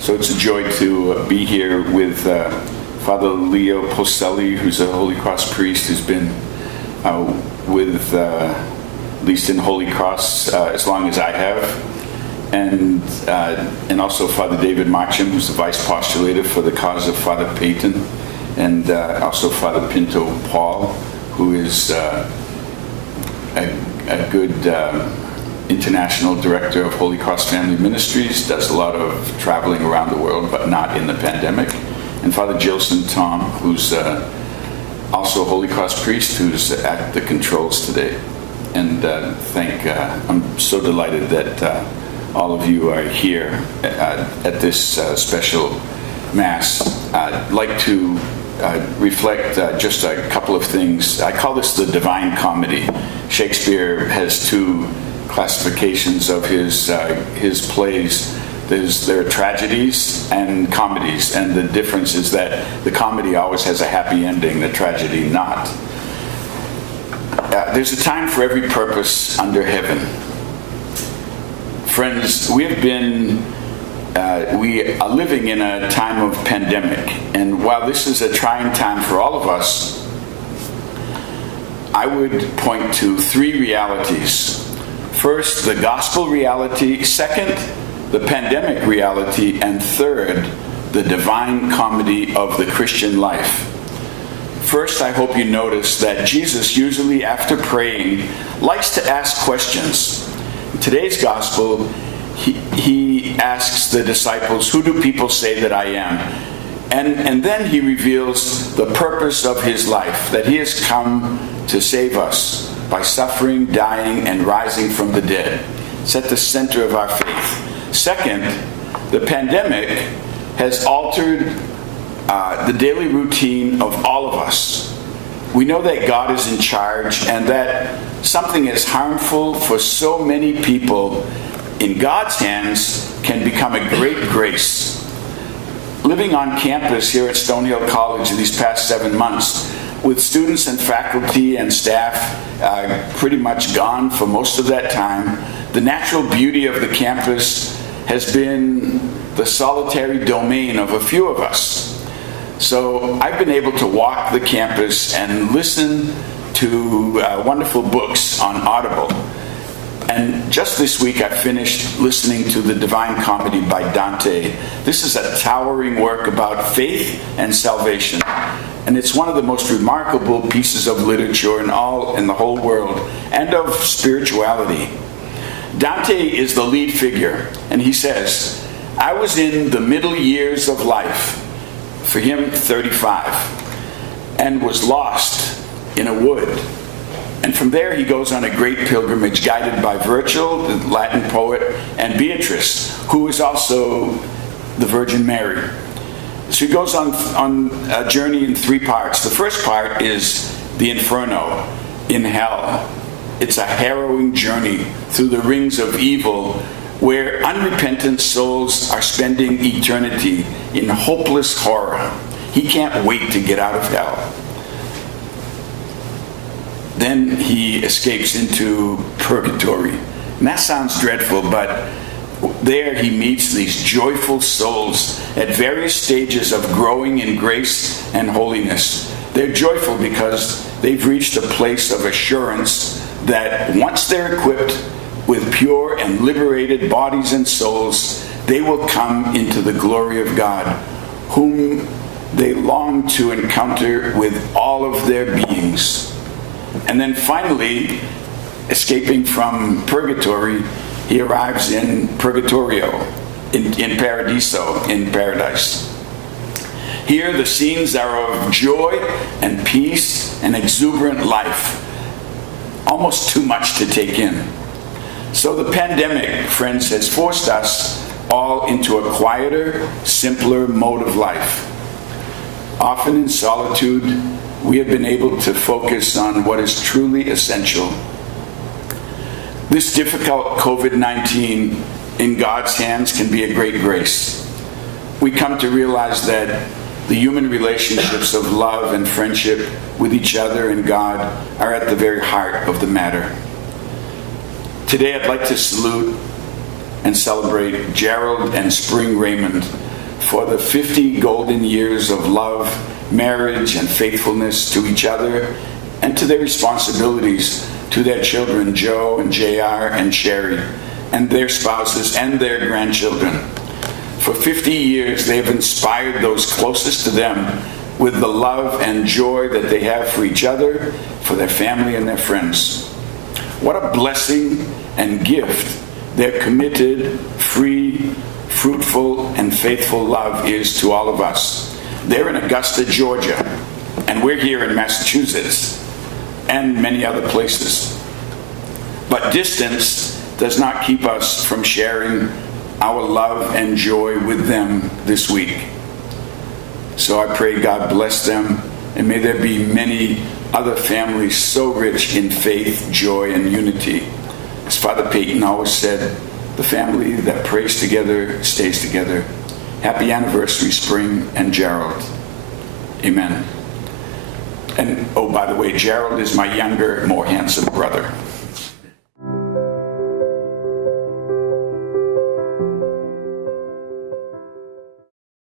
So it's a joy to be here with Father Leo Poselli, who's a Holy Cross priest who's been with, at least in Holy Cross, as long as I have. And also Father David Marcham, who's the vice postulator for the cause of Father Peyton. And also Father Pinto Paul, who is a good international director of Holy Cross Family Ministries, does a lot of traveling around the world, but not in the pandemic. And Father Jilson Tom, who's also a Holy Cross priest, who's at the controls today. And I'm so delighted that all of you are here at this special Mass. I'd like to reflect just a couple of things. I call this the Divine Comedy. Shakespeare has two classifications of his plays. There are tragedies and comedies, and the difference is that the comedy always has a happy ending, the tragedy not. There's a time for every purpose under heaven. Friends, we are living in a time of pandemic, and while this is a trying time for all of us, I would point to three realities. First, the gospel reality. Second, the pandemic reality. And third, the divine comedy of the Christian life. First, I hope you notice that Jesus, usually after praying, likes to ask questions. In today's gospel, he asks the disciples, "Who do people say that I am?" And then he reveals the purpose of his life, that he has come to save us by suffering, dying, and rising from the dead. It's at the center of our faith. Second, the pandemic has altered the daily routine of all of us. We know that God is in charge and that something as harmful for so many people in God's hands can become a great grace. Living on campus here at Stonehill College these past 7 months, with students and faculty and staff pretty much gone for most of that time, the natural beauty of the campus has been the solitary domain of a few of us. So I've been able to walk the campus and listen to wonderful books on Audible. And just this week I finished listening to The Divine Comedy by Dante. This is a towering work about faith and salvation. And it's one of the most remarkable pieces of literature in the whole world, and of spirituality. Dante is the lead figure, and he says, "I was in the middle years of life," for him 35, "and was lost in a wood." And from there he goes on a great pilgrimage guided by Virgil, the Latin poet, and Beatrice, who is also the Virgin Mary. So he goes on a journey in three parts. The first part is the Inferno, in hell. It's a harrowing journey through the rings of evil where unrepentant souls are spending eternity in hopeless horror. He can't wait to get out of hell. Then he escapes into purgatory. And that sounds dreadful, but there he meets these joyful souls at various stages of growing in grace and holiness. They're joyful because they've reached a place of assurance that once they're equipped with pure and liberated bodies and souls, they will come into the glory of God, whom they long to encounter with all of their beings. And then finally, escaping from purgatory, he arrives in Purgatorio, in Paradiso, in paradise. Here the scenes are of joy and peace and exuberant life. Almost too much to take in. So the pandemic, friends, has forced us all into a quieter, simpler mode of life. Often in solitude, we have been able to focus on what is truly essential. This difficult COVID-19 in God's hands can be a great grace. We come to realize that the human relationships of love and friendship with each other and God are at the very heart of the matter. Today I'd like to salute and celebrate Gerald and Spring Raymond, for the 50 golden years of love, marriage, and faithfulness to each other and to their responsibilities to their children, Joe and JR and Sherry, and their spouses and their grandchildren. For 50 years, they have inspired those closest to them with the love and joy that they have for each other, for their family and their friends. What a blessing and gift their committed, free, fruitful, and faithful love is to all of us. They're in Augusta, Georgia, and we're here in Massachusetts and many other places. But distance does not keep us from sharing our love and joy with them this week. So I pray God bless them, and may there be many other families so rich in faith, joy, and unity. As Father Peyton always said, the family that prays together stays together. Happy anniversary, Spring and Gerald. Amen. And, oh, by the way, Gerald is my younger, more handsome brother.